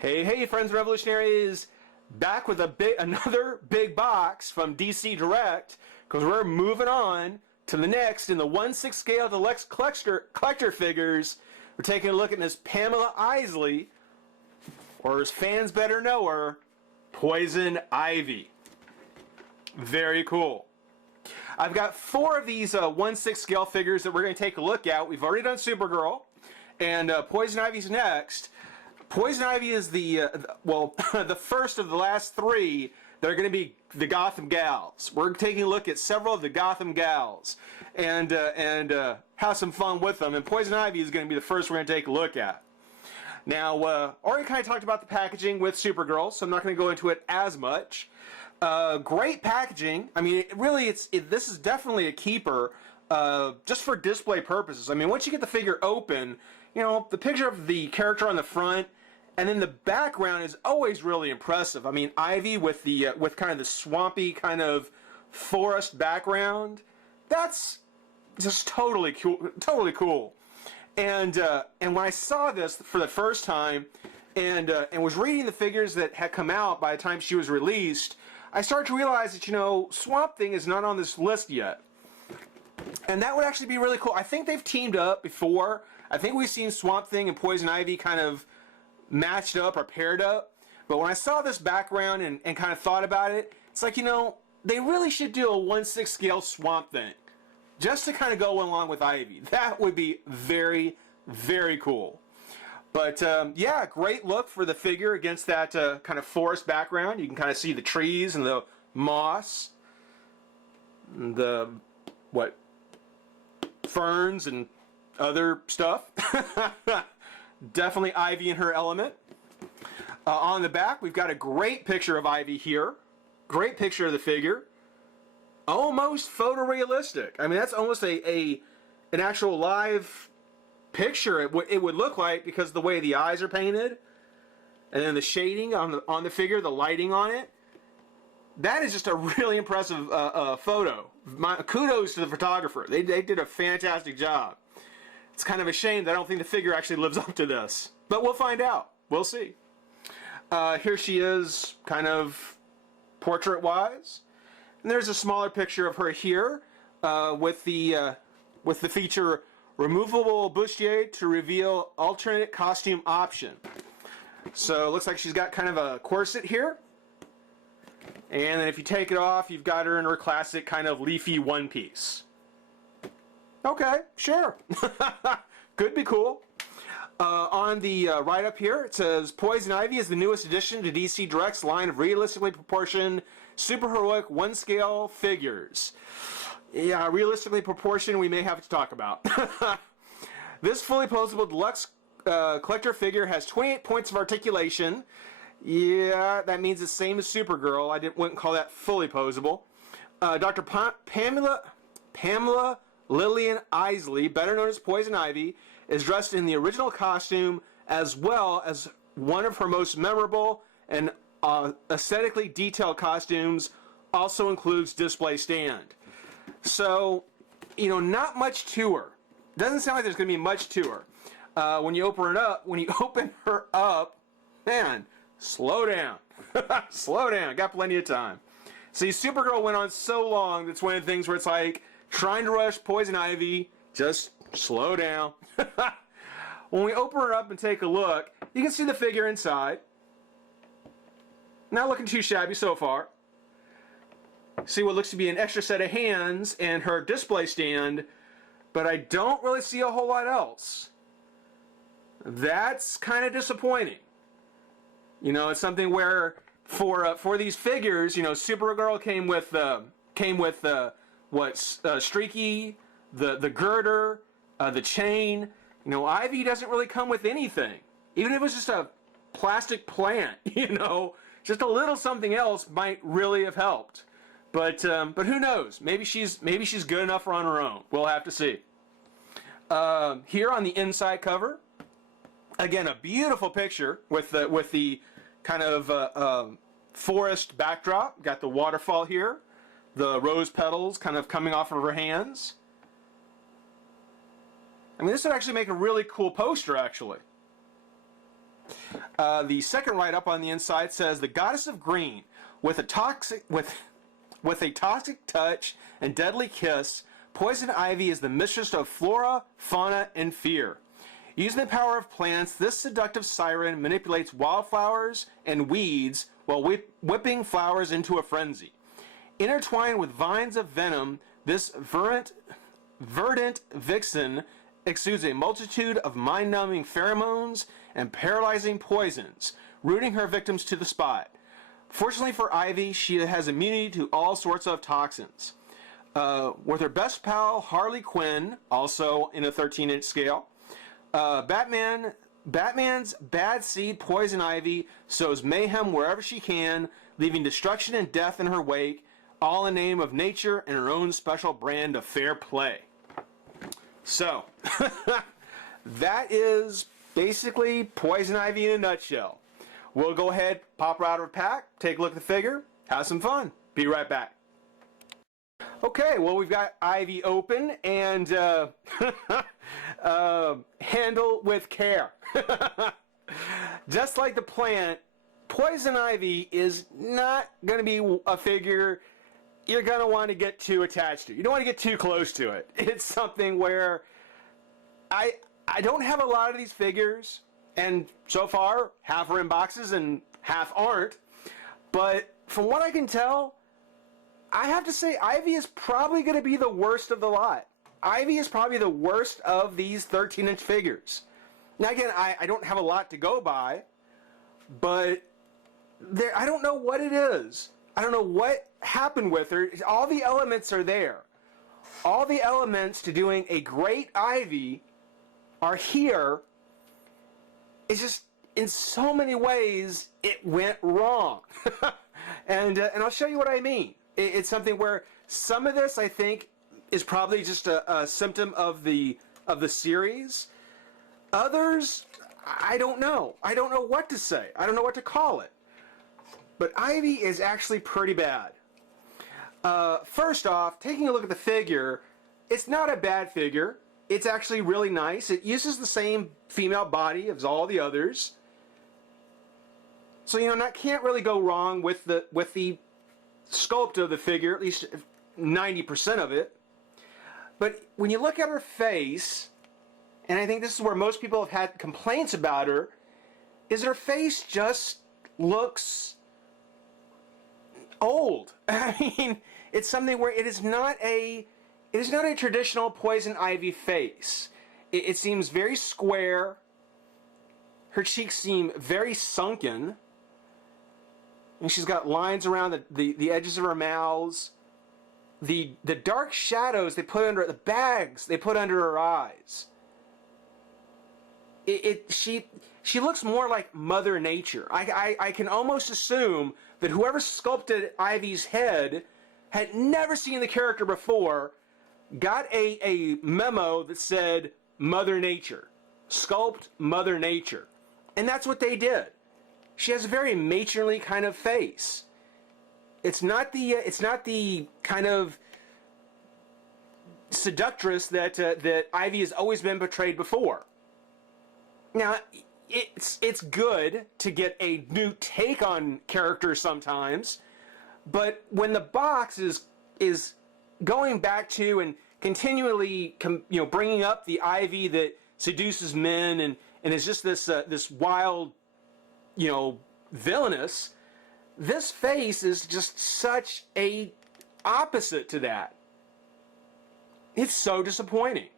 Hey, friends, revolutionaries! Back with another big box from DC Direct, because we're moving on to the next in the 1/6 scale Deluxe collector figures. We're taking a look at Miss Pamela Isley, or as fans better know her, Poison Ivy. Very cool. I've got 4 of these 1/6 scale figures that we're going to take a look at. We've already done Supergirl, and Poison Ivy's next. Poison Ivy is the first of the last 3 that are going to be the Gotham Gals. We're taking a look at several of the Gotham Gals and have some fun with them. And Poison Ivy is going to be the first we're going to take a look at. Now, already kind of talked about the packaging with Supergirl, so I'm not going to go into it as much. Great packaging. I mean, this is definitely a keeper, just for display purposes. I mean, once you get the figure open, you know, the picture of the character on the front, and then the background is always really impressive. I mean, Ivy with kind of the swampy kind of forest background, that's just totally cool. And when I saw this for the first time, and was reading the figures that had come out by the time she was released, I started to realize that, you know, Swamp Thing is not on this list yet. And that would actually be really cool. I think they've teamed up before. I think we've seen Swamp Thing and Poison Ivy kind of matched up or paired up. But when I saw this background and kind of thought about it, it's like, you know, they really should do a 1/6 scale Swamp Thing, just to kind of go along with Ivy. That would be very, very cool. But yeah, great look for the figure against that kind of forest background. You can kind of see the trees and the moss, and the ferns and other stuff. Definitely Ivy in her element. On the back, we've got a great picture of Ivy here. Great picture of the figure. Almost photorealistic. I mean, that's almost an actual live picture. It would look like, because of the way the eyes are painted, and then the shading on the figure, the lighting on it. That is just a really impressive photo. Kudos to the photographer. They did a fantastic job. It's kind of a shame that I don't think the figure actually lives up to this. But we'll find out. We'll see. Here she is, kind of portrait-wise. And there's a smaller picture of her here, with the feature removable bustier to reveal alternate costume option. So it looks like she's got kind of a corset here. And then if you take it off, you've got her in her classic kind of leafy one piece. Okay, sure. Could be cool. On the right up here, it says Poison Ivy is the newest addition to DC Direct's line of realistically proportioned, superheroic one-scale figures. Yeah, realistically proportioned we may have to talk about. This fully posable deluxe collector figure has 28 points of articulation. Yeah, that means the same as Supergirl. I wouldn't call that fully posable. Dr. Pamela Lillian Isley, better known as Poison Ivy, is dressed in the original costume, as well as one of her most memorable and aesthetically detailed costumes also includes display stand. So, you know, not much to her. Doesn't sound like there's going to be much to her. When you open her up, man, slow down. Slow down. Got plenty of time. See, Supergirl went on so long, that's one of the things where it's like, trying to rush Poison Ivy, just slow down. When we open her up and take a look, you can see the figure inside. Not looking too shabby so far. See what looks to be an extra set of hands and her display stand, but I don't really see a whole lot else. That's kind of disappointing. You know, it's something where for these figures, you know, Supergirl came with Streaky, the girder, the chain. You know, Ivy doesn't really come with anything. Even if it was just a plastic plant, you know, just a little something else might really have helped. But who knows? Maybe she's good enough on her own. We'll have to see. Here on the inside cover, again, a beautiful picture with the kind of forest backdrop. Got the waterfall here. The rose petals kind of coming off of her hands. I mean, this would actually make a really cool poster, actually. The second write-up on the inside says, the goddess of green, with a toxic touch and deadly kiss, poison ivy is the mistress of flora, fauna, and fear. Using the power of plants, this seductive siren manipulates wildflowers and weeds while whipping flowers into a frenzy. Intertwined with vines of venom, this verdant vixen exudes a multitude of mind-numbing pheromones and paralyzing poisons, rooting her victims to the spot. Fortunately for Ivy, she has immunity to all sorts of toxins. With her best pal, Harley Quinn, also in a 13-inch scale, Batman's bad seed, Poison Ivy, sows mayhem wherever she can, leaving destruction and death in her wake, all in the name of nature and her own special brand of fair play. So, that is basically Poison Ivy in a nutshell. We'll go ahead, pop her out of her pack, take a look at the figure, have some fun. Be right back. Okay, well, we've got Ivy open and handle with care. Just like the plant, Poison Ivy is not going to be a figure you're going to want to get too attached to. You don't want to get too close to it. It's something where I don't have a lot of these figures, and so far, half are in boxes and half aren't. But from what I can tell, I have to say Ivy is probably going to be the worst of the lot. Ivy is probably the worst of these 13-inch figures. Now again, I don't have a lot to go by, but I don't know what it is. I don't know what happened with her. All the elements are there. All the elements to doing a great Ivy are here. It's just, in so many ways, it went wrong. and I'll show you what I mean. It's something where some of this, I think, is probably just a symptom of the series. Others, I don't know. I don't know what to say. I don't know what to call it. But Ivy is actually pretty bad. First off, taking a look at the figure, it's not a bad figure. It's actually really nice. It uses the same female body as all the others. So, can't really go wrong with the sculpt of the figure, at least 90% of it. But when you look at her face, and I think this is where most people have had complaints about her, is her face just looks old. I mean, it's something where it is not a traditional Poison Ivy face. It seems very square. Her cheeks seem very sunken. And she's got lines around the edges of her mouths. The dark shadows they put under the bags they put under her eyes. She looks more like Mother Nature. I can almost assume that whoever sculpted Ivy's head had never seen the character before, got a memo that said Mother Nature. Sculpt Mother Nature. And that's what they did. She has a very matronly kind of face. It's not the kind of seductress that Ivy has always been portrayed before. Now, it's good to get a new take on characters sometimes, but when the box is going back to and continually bringing up the Ivy that seduces men and is just this wild, villainous, this face is just such a opposite to that. It's so disappointing.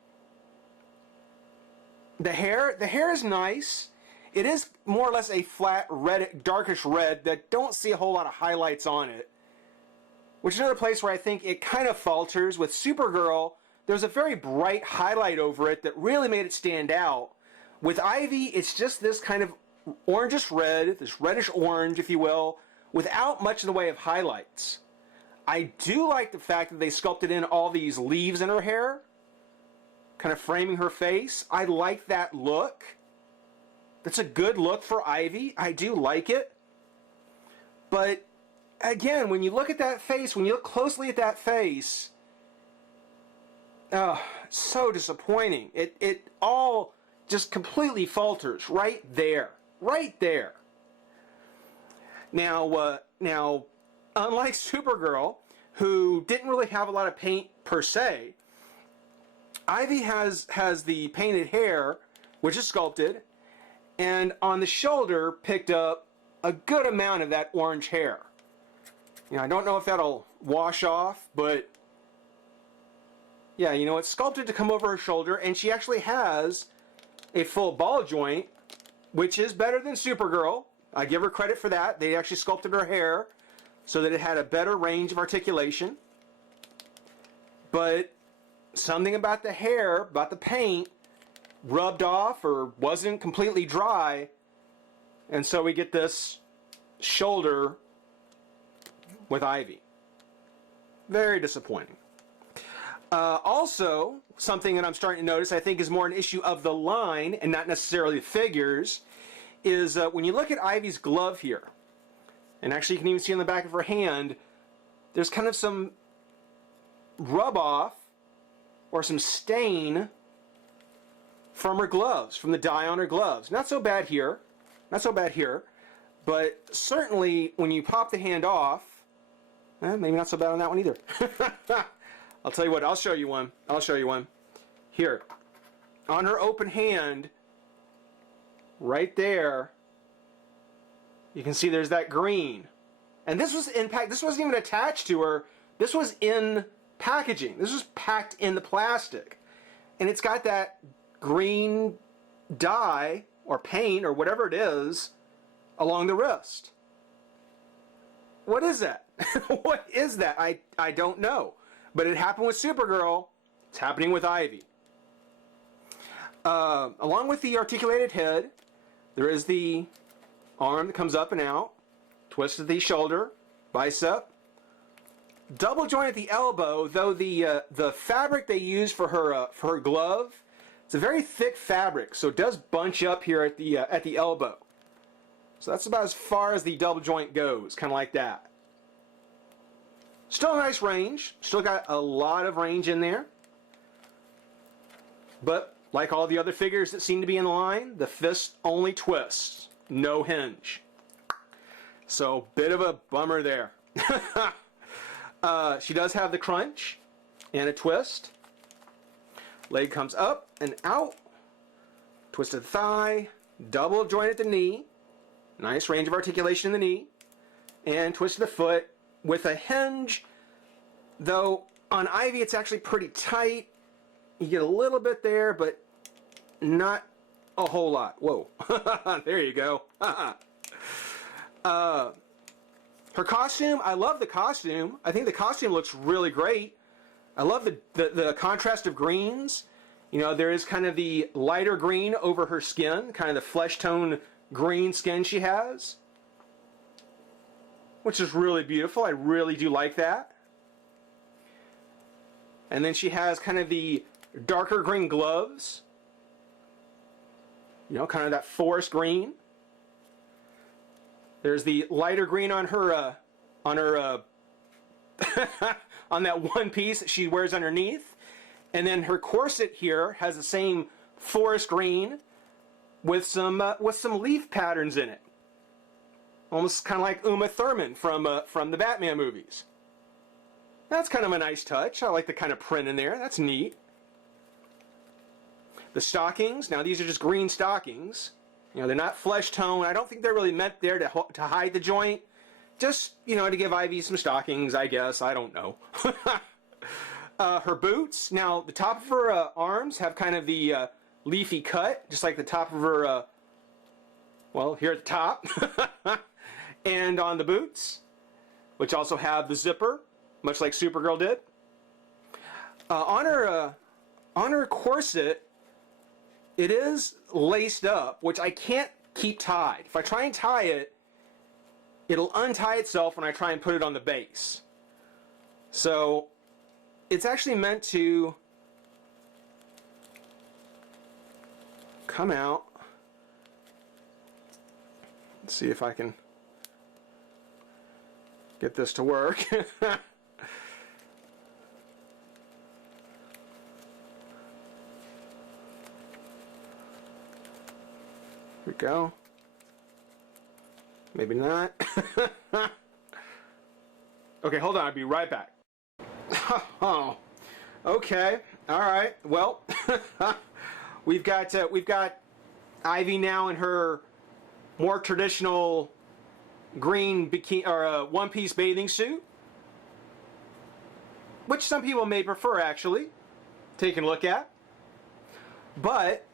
The hair is nice. It is more or less a flat red, darkish red that don't see a whole lot of highlights on it. Which is another place where I think it kind of falters. With Supergirl, there's a very bright highlight over it that really made it stand out. With Ivy, it's just this kind of orangish red, this reddish orange, if you will, without much in the way of highlights. I do like the fact that they sculpted in all these leaves in her hair, kind of framing her face. I like that look. That's a good look for Ivy. I do like it. But again, when you look at that face, when you look closely at that face, so disappointing. It all just completely falters right there. right there. Now, unlike Supergirl, who didn't really have a lot of paint per se, Ivy has the painted hair, which is sculpted, and on the shoulder picked up a good amount of that orange hair. I don't know if that'll wash off, but yeah, it's sculpted to come over her shoulder, and she actually has a full ball joint, which is better than Supergirl. I give her credit for that. They actually sculpted her hair so that it had a better range of articulation. But something about the hair, about the paint, rubbed off or wasn't completely dry, and so we get this shoulder with Ivy. Very disappointing. Also, something that I'm starting to notice, I think is more an issue of the line and not necessarily the figures, is when you look at Ivy's glove here, and actually you can even see on the back of her hand, there's kind of some rub off or some stain from her gloves, from the dye on her gloves. Not so bad here, but certainly when you pop the hand off, maybe not so bad on that one either. I'll tell you what, I'll show you one. Here, on her open hand, right there, you can see there's that green. And this was in pack. This wasn't even attached to her. This was in packaging. This was packed in the plastic. And it's got that green dye or paint or whatever it is along the wrist. What is that? What is that? I don't know. But it happened with Supergirl. It's happening with Ivy. Along with the articulated head, there is the arm that comes up and out, twist of the shoulder, bicep, double joint at the elbow. Though the fabric they use for her glove, it's a very thick fabric, so it does bunch up here at the elbow. So that's about as far as the double joint goes, kind of like that. Still a nice range. Still got a lot of range in there. But like all the other figures that seem to be in the line, the fist only twists, no hinge. So bit of a bummer there. She does have the crunch and a twist. Leg comes up and out. Twisted thigh, double joint at the knee. Nice range of articulation in the knee. And twist of the foot with a hinge, though on Ivy it's actually pretty tight. You get a little bit there, but not a whole lot. Whoa. There you go. Her costume, I love the costume. I think the costume looks really great. I love the contrast of greens. There is kind of the lighter green over her skin, kind of the flesh tone green skin she has, which is really beautiful. I really do like that. And then she has kind of the darker green gloves. Kind of that forest green. There's the lighter green on her on that one piece that she wears underneath. And then her corset here has the same forest green with some leaf patterns in it. Almost kind of like Uma Thurman from the Batman movies. That's kind of a nice touch. I like the kind of print in there. That's neat. The stockings, now these are just green stockings. They're not flesh tone. I don't think they're really meant there to hide the joint. Just, to give Ivy some stockings, I guess. I don't know. Her boots, now the top of her arms have kind of the leafy cut, just like the top of her, here at the top. And on the boots, which also have the zipper, much like Supergirl did. On her corset, it is laced up, which I can't keep tied. If I try and tie it, it'll untie itself when I try and put it on the base. So it's actually meant to come out. Let's see if I can get this to work. Here we go. Maybe not. Okay, hold on. I'll be right back. Oh, okay. All right. Well, we've got Ivy now in her more traditional green bikini or one-piece bathing suit, which some people may prefer, actually. Taking a look at, but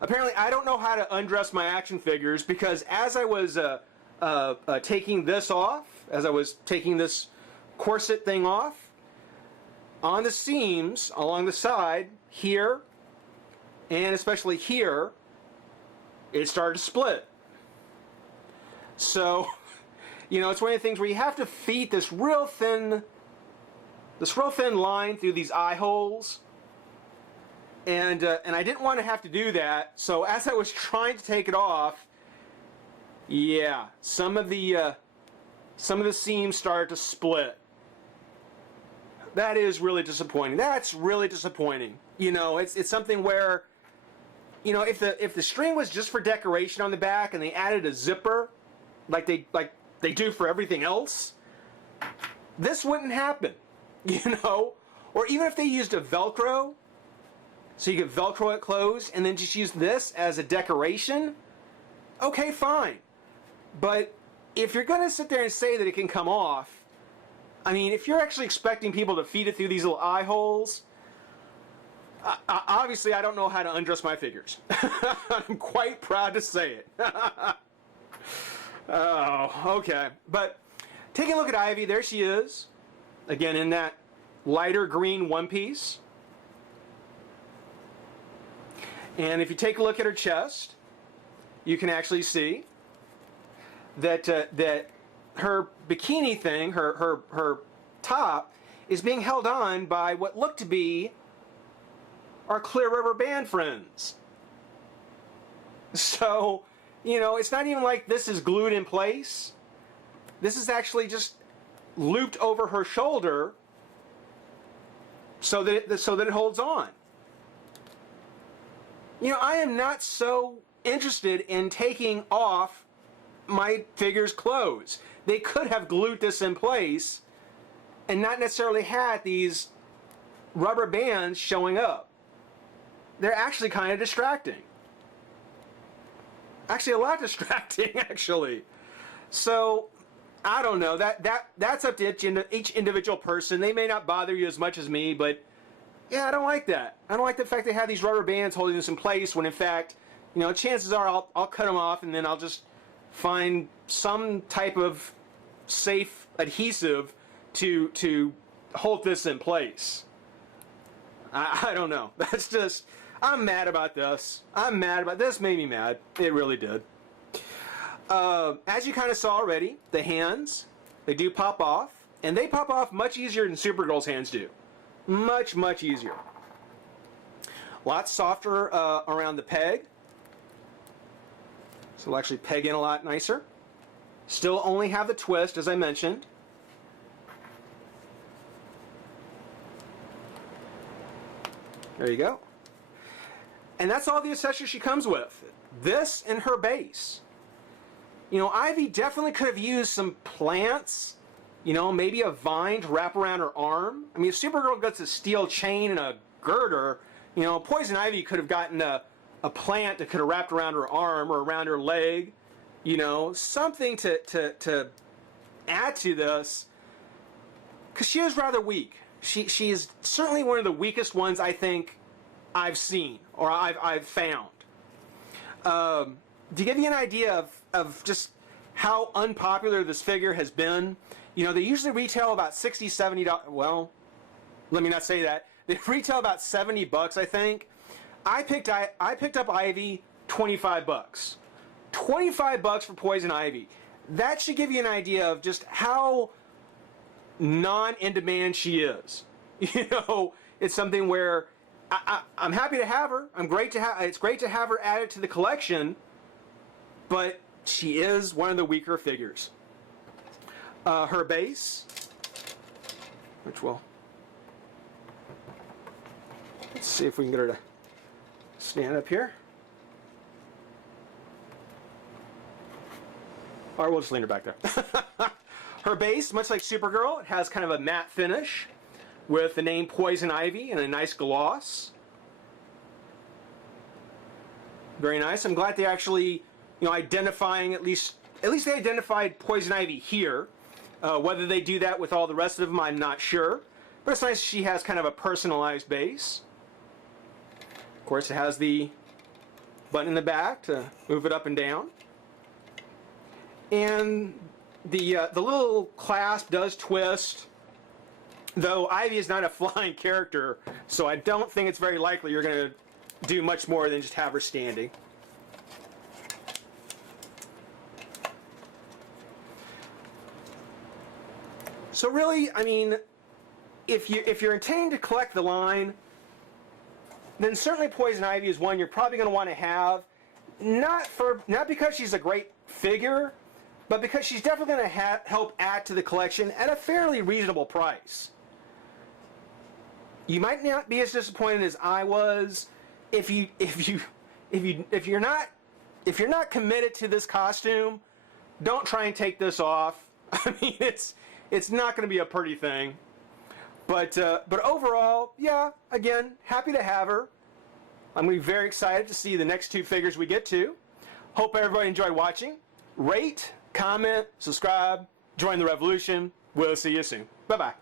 apparently I don't know how to undress my action figures, because as I was taking this off, as I was taking this corset thing off, on the seams along the side here, and especially here, it started to split. So, you know, it's one of the things where you have to feed this real thin line through these eye holes, and I didn't want to have to do that. So as I was trying to take it off, yeah, some of the seams started to split. That is really disappointing. That's really disappointing. You know, it's something where, you know, if the string was just for decoration on the back and they added a zipper like they do for everything else, this wouldn't happen. You know, or even if they used a Velcro, so you could Velcro it closed and then just use this as a decoration, okay, fine. But if you're going to sit there and say that it can come off, I mean, if you're actually expecting people to feed it through these little eye holes, obviously I don't know how to undress my figures. I'm quite proud to say it. Oh, okay. But taking a look at Ivy, there she is. Again, in that lighter green one piece. And if you take a look at her chest, you can actually see that that her bikini thing, her top, is being held on by what look to be our clear rubber band friends. So, you know, it's not even like this is glued in place. This is actually just looped over her shoulder so that it holds on. You know, I am not so interested in taking off my figure's clothes. They could have glued this in place and not necessarily had these rubber bands showing up. They're actually kind of distracting. Actually, a lot distracting, actually. So, I don't know. That's up to each individual person. They may not bother you as much as me, but yeah, I don't like that. I don't like the fact they have these rubber bands holding this in place when, in fact, you know, chances are I'll cut them off and then I'll just find some type of safe adhesive to hold this in place. I don't know. That's just, I'm mad about this. I'm mad about this. Made me mad. It really did. As you kind of saw already, the hands, they do pop off, and they pop off much easier than Supergirl's hands do. Much, much easier. Lots softer around the peg. So it'll actually peg in a lot nicer. Still only have the twist, as I mentioned. There you go. And that's all the accessories she comes with. This and her base. You know, Ivy definitely could have used some plants, you know, maybe a vine to wrap around her arm. I mean, if Supergirl gets a steel chain and a girder, you know, Poison Ivy could have gotten a plant that could have wrapped around her arm or around her leg, you know, something to add to this, because she is rather weak. She is certainly one of the weakest ones I think I've seen or I've found. To give you an idea of just how unpopular this figure has been, you know, they usually retail about $60, $70. Well, let me not say that. They retail about $70, I think. I picked up Ivy, $25. $25 for Poison Ivy. That should give you an idea of just how non-in-demand she is. You know, it's something where I'm happy to have her. It's great to have her added to the collection, but she is one of the weaker figures. Her base, which will, let's see if we can get her to stand up here. Or we'll just lean her back there. Her base, much like Supergirl, it has kind of a matte finish with the name Poison Ivy and a nice gloss. Very nice. I'm glad they actually, identifying at least they identified Poison Ivy here. Whether they do that with all the rest of them, I'm not sure. But it's nice she has kind of a personalized base. Of course, it has the button in the back to move it up and down. And the little clasp does twist, though Ivy is not a flying character, so I don't think it's very likely you're going to do much more than just have her standing. So really, I mean, if you're intending to collect the line, then certainly Poison Ivy is one you're probably going to want to have. Not because she's a great figure, but because she's definitely going to help add to the collection at a fairly reasonable price. You might not be as disappointed as I was if you're not committed to this costume. Don't try and take this off. I mean, it's not going to be a pretty thing. But overall, yeah, again, happy to have her. I'm going to be very excited to see the next two figures we get to. Hope everybody enjoyed watching. Rate, comment, subscribe, join the revolution. We'll see you soon. Bye-bye.